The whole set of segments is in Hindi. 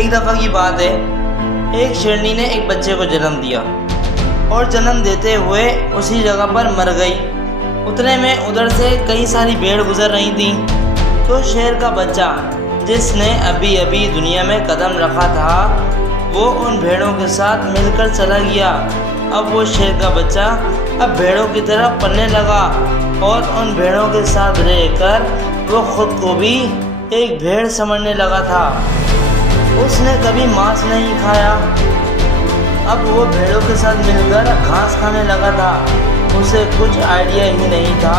एक दफ़ा की बात है, एक शेरनी ने एक बच्चे को जन्म दिया और जन्म देते हुए उसी जगह पर मर गई। उतने में उधर से कई सारी भेड़ गुजर रही थी। तो शेर का बच्चा जिसने अभी अभी दुनिया में कदम रखा था, वो उन भेड़ों के साथ मिलकर चला गया। अब वो शेर का बच्चा अब भेड़ों की तरह पलने लगा और उन भेड़ों के साथ रहकर वो खुद को भी एक भेड़ समझने लगा था। उसने कभी मांस नहीं खाया। अब वो भेड़ों के साथ मिलकर घास खाने लगा था। उसे कुछ आइडिया ही नहीं था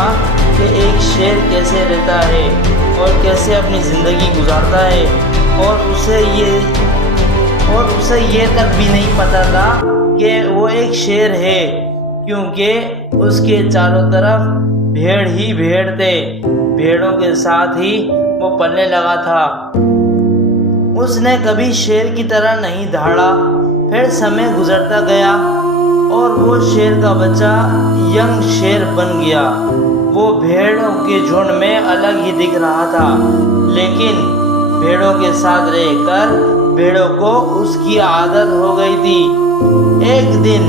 कि एक शेर कैसे रहता है और कैसे अपनी ज़िंदगी गुजारता है, और उसे ये तक भी नहीं पता था कि वो एक शेर है, क्योंकि उसके चारों तरफ भेड़ ही भेड़ थे। भेड़ों के साथ ही वो पलने लगा था। उसने कभी शेर की तरह नहीं दहाड़ा। फिर समय गुजरता गया और वो शेर का बच्चा यंग शेर बन गया। वो भेड़ों के झुंड में अलग ही दिख रहा था, लेकिन भेड़ों के साथ रहकर भेड़ों को उसकी आदत हो गई थी। एक दिन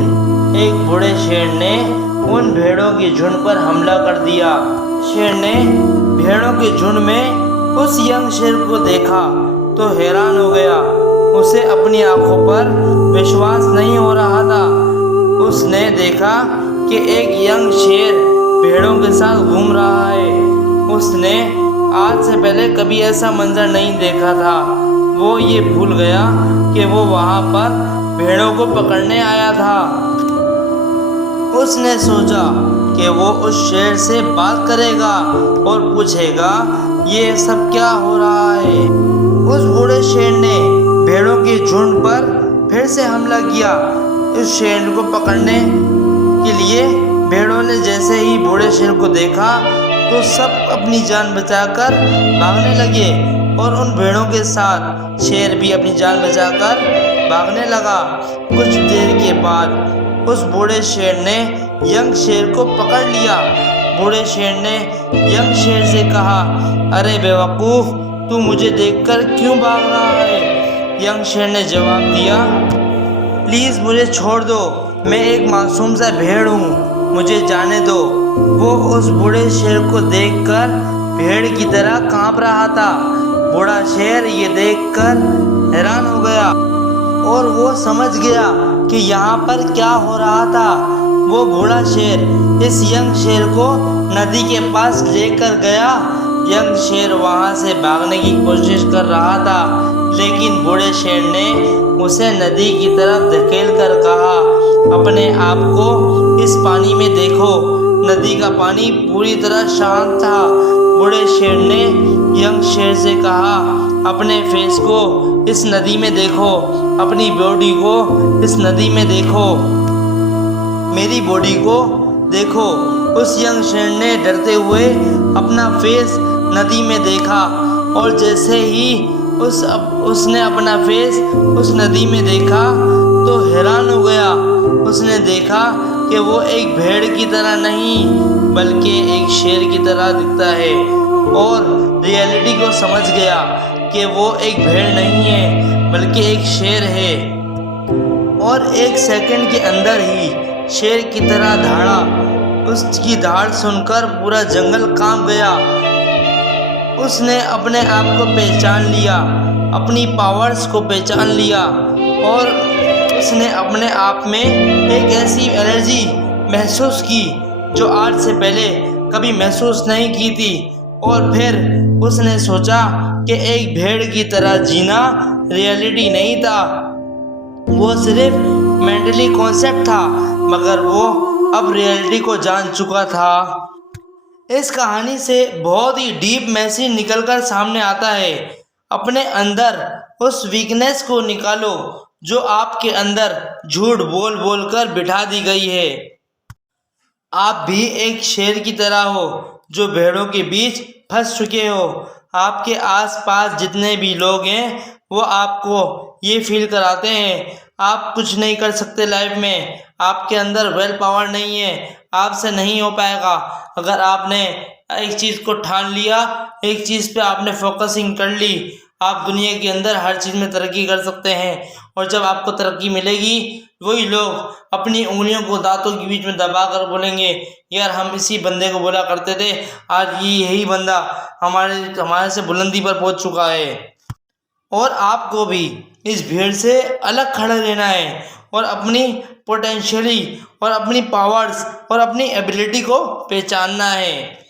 एक बूढ़े शेर ने उन भेड़ों के झुंड पर हमला कर दिया। शेर ने भेड़ों के झुंड में उस यंग शेर को देखा तो हैरान हो गया। उसे अपनी आंखों पर विश्वास नहीं हो रहा था। उसने देखा कि एक यंग शेर भेड़ों के साथ घूम रहा है। उसने आज से पहले कभी ऐसा मंजर नहीं देखा था। वो ये भूल गया कि वो वहाँ पर भेड़ों को पकड़ने आया था। उसने सोचा कि वो उस शेर से बात करेगा और पूछेगा ये सब क्या हो रहा है। उस बूढ़े शेर ने भेड़ों के झुंड पर फिर से हमला किया। उस शेर को पकड़ने के लिए भेड़ों ने जैसे ही बूढ़े शेर को देखा तो सब अपनी जान बचाकर भागने लगे, और उन भेड़ों के साथ शेर भी अपनी जान बचाकर भागने लगा। कुछ देर के बाद उस बूढ़े शेर ने यंग शेर को पकड़ लिया। बूढ़े शेर ने यंग शेर से कहा, अरे बेवकूफ़, तू मुझे देखकर क्यों भाग रहा है? यंग शेर ने जवाब दिया, प्लीज़ मुझे छोड़ दो, मैं एक मासूम सा भेड़ हूँ, मुझे जाने दो। वो उस बूढ़े शेर को देखकर भेड़ की तरह कांप रहा था। बूढ़ा शेर ये देखकर हैरान हो गया और वो समझ गया कि यहाँ पर क्या हो रहा था। वो बूढ़ा शेर इस यंग शेर को नदी के पास लेकर गया। यंग शेर वहाँ से भागने की कोशिश कर रहा था, लेकिन बूढ़े शेर ने उसे नदी की तरफ धकेल कर कहा, अपने आप को इस पानी में देखो। नदी का पानी पूरी तरह शांत था। बूढ़े शेर ने यंग शेर से कहा, अपने फेस को इस नदी में देखो, अपनी बॉडी को इस नदी में देखो, मेरी बॉडी को देखो। उस यंग शेर ने डरते हुए अपना फेस नदी में देखा, और जैसे ही उसने अपना फेस उस नदी में देखा तो हैरान हो गया। उसने देखा कि वो एक भेड़ की तरह नहीं बल्कि एक शेर की तरह दिखता है, और रियलिटी को समझ गया कि वो एक भेड़ नहीं है बल्कि एक शेर है। और एक सेकंड के अंदर ही शेर की तरह दहाड़ा। उसकी दहाड़ सुनकर पूरा जंगल कांप गया। उसने अपने आप को पहचान लिया, अपनी पावर्स को पहचान लिया, और उसने अपने आप में एक ऐसी एनर्जी महसूस की जो आज से पहले कभी महसूस नहीं की थी। और फिर उसने सोचा कि एक भेड़ की तरह जीना रियलिटी नहीं था, वो सिर्फ मेंटली कॉन्सेप्ट था, मगर वो अब रियलिटी को जान चुका था। इस कहानी से बहुत ही डीप मैसेज निकलकर सामने आता है। अपने अंदर उस वीकनेस को निकालो जो आपके अंदर झूठ बोल बोल कर बिठा दी गई है। आप भी एक शेर की तरह हो जो भेड़ों के बीच फंस चुके हो। आपके आसपास जितने भी लोग हैं वो आपको ये फील कराते हैं आप कुछ नहीं कर सकते लाइफ में, आपके अंदर विल पावर नहीं है, आपसे नहीं हो पाएगा। अगर आपने एक चीज़ को ठान लिया, एक चीज़ पे आपने फोकसिंग कर ली, आप दुनिया के अंदर हर चीज़ में तरक्की कर सकते हैं। और जब आपको तरक्की मिलेगी, वही लोग अपनी उंगलियों को दांतों के बीच में दबा कर बोलेंगे, यार हम इसी बंदे को बोला करते थे, आज यही बंदा हमारे से बुलंदी पर पहुंच चुका है। और आपको भी इस भीड़ से अलग खड़े रहना है और अपनी पोटेंशियली और अपनी पावर्स और अपनी एबिलिटी को पहचानना है।